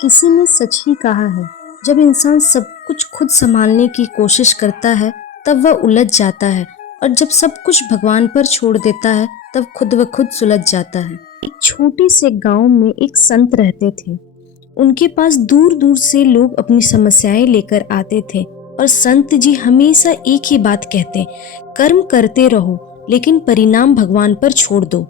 किसी ने सच ही कहा है, जब इंसान सब कुछ खुद संभालने की कोशिश करता है तब वह उलझ जाता है, और जब सब कुछ भगवान पर छोड़ देता है तब खुद ब खुद सुलझ जाता है। एक छोटे से गांव में एक संत रहते थे। उनके पास दूर दूर से लोग अपनी समस्याएं लेकर आते थे, और संत जी हमेशा एक ही बात कहते, कर्म करते रहो लेकिन परिणाम भगवान पर छोड़ दो।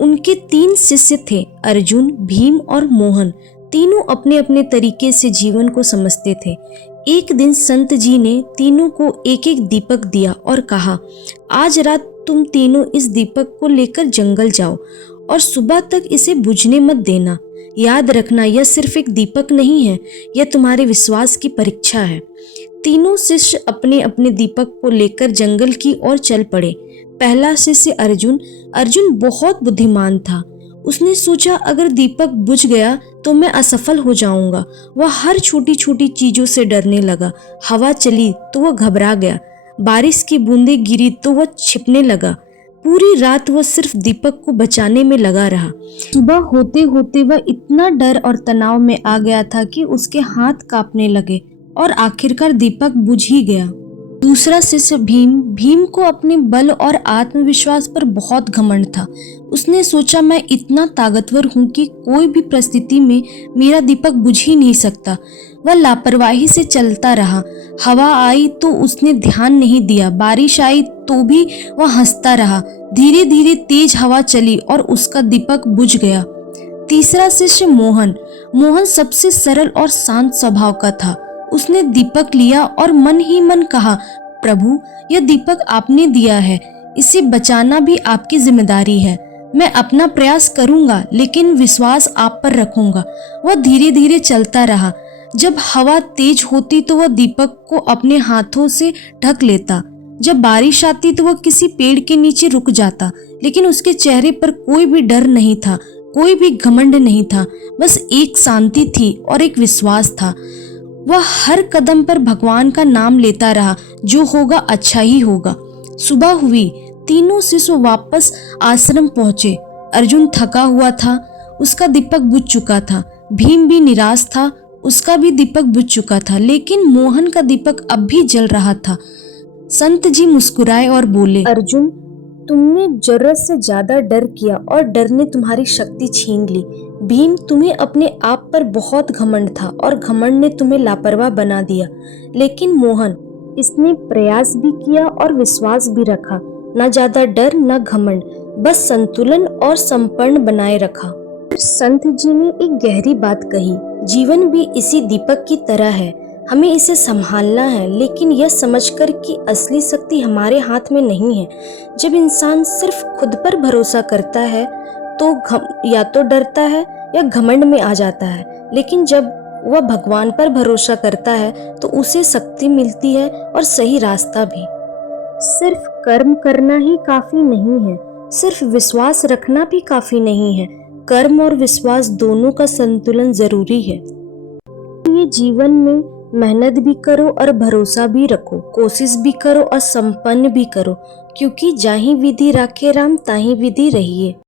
उनके 3 शिष्य थे, अर्जुन, भीम और मोहन। तीनों अपने अपने तरीके से जीवन को समझते थे। एक दिन संत जी ने तीनों को एक एक दीपक दिया और कहा, आज रात तुम तीनों इस दीपक को लेकर जंगल जाओ और सुबह तक इसे बुझने मत देना। याद रखना, यह सिर्फ एक दीपक नहीं है, यह तुम्हारे विश्वास की परीक्षा है। तीनों शिष्य अपने अपने दीपक को लेकर जंगल की ओर चल पड़े। पहला शिष्य अर्जुन बहुत बुद्धिमान था। उसने सोचा, अगर दीपक बुझ गया तो मैं असफल हो जाऊंगा। वह हर छोटी छोटी चीजों से डरने लगा। हवा चली तो वह घबरा गया, बारिश की बूंदें गिरी तो वह छिपने लगा। पूरी रात वह सिर्फ दीपक को बचाने में लगा रहा। सुबह होते होते वह इतना डर और तनाव में आ गया था कि उसके हाथ कांपने लगे और आखिरकार दीपक बुझ ही गया। दूसरा शिष्य भीम को अपने बल और आत्मविश्वास पर बहुत घमंड था। उसने सोचा, मैं इतना ताकतवर हूँ कि कोई भी परिस्थिति में मेरा दीपक बुझ ही नहीं सकता। वह लापरवाही से चलता रहा। हवा आई तो उसने ध्यान नहीं दिया, बारिश आई तो भी वह हंसता रहा। धीरे धीरे तेज हवा चली और उसका दीपक बुझ गया। तीसरा शिष्य मोहन सबसे सरल और शांत स्वभाव का था। उसने दीपक लिया और मन ही मन कहा, प्रभु, यह दीपक आपने दिया है, इसे बचाना भी आपकी जिम्मेदारी है। मैं अपना प्रयास करूंगा लेकिन विश्वास आप पर रखूंगा। वह धीरे धीरे चलता रहा। जब हवा तेज होती तो वह दीपक को अपने हाथों से ढक लेता। जब बारिश आती तो वह किसी पेड़ के नीचे रुक जाता, लेकिन उसके चेहरे पर कोई भी डर नहीं था, कोई भी घमंड नहीं था। बस एक शांति थी और एक विश्वास था। वह हर कदम पर भगवान का नाम लेता रहा, जो होगा अच्छा ही होगा। सुबह हुई, तीनों शिष्य वापस आश्रम पहुंचे। अर्जुन थका हुआ था, उसका दीपक बुझ चुका था। भीम भी निराश था, उसका भी दीपक बुझ चुका था, लेकिन मोहन का दीपक अब भी जल रहा था। संत जी मुस्कुराए और बोले, अर्जुन, तुमने जरूरत से ज्यादा डर किया और डर ने तुम्हारी शक्ति छीन ली। भीम, तुम्हें अपने आप पर बहुत घमंड था और घमंड ने तुम्हें लापरवाह बना दिया। लेकिन मोहन, इसने प्रयास भी किया और विश्वास भी रखा। न ज्यादा डर न घमंड, बस संतुलन और संपन्न बनाए रखा। संत जी ने एक गहरी बात कही, जीवन भी इसी दीपक की तरह है। हमें इसे संभालना है, लेकिन यह समझकर कि असली शक्ति हमारे हाथ में नहीं है। जब इंसान सिर्फ खुद पर भरोसा करता है तो या तो डरता है या घमंड में आ जाता है, लेकिन जब वह भगवान पर भरोसा करता है तो उसे शक्ति मिलती है और सही रास्ता भी। सिर्फ कर्म करना ही काफी नहीं है, सिर्फ विश्वास रखना भी काफी नहीं है। कर्म और विश्वास दोनों का संतुलन जरूरी है। ये जीवन में मेहनत भी करो और भरोसा भी रखो, कोशिश भी करो और संपन्न भी करो, क्योंकि जाहि विधि राखे राम ताहि विधि रहिए।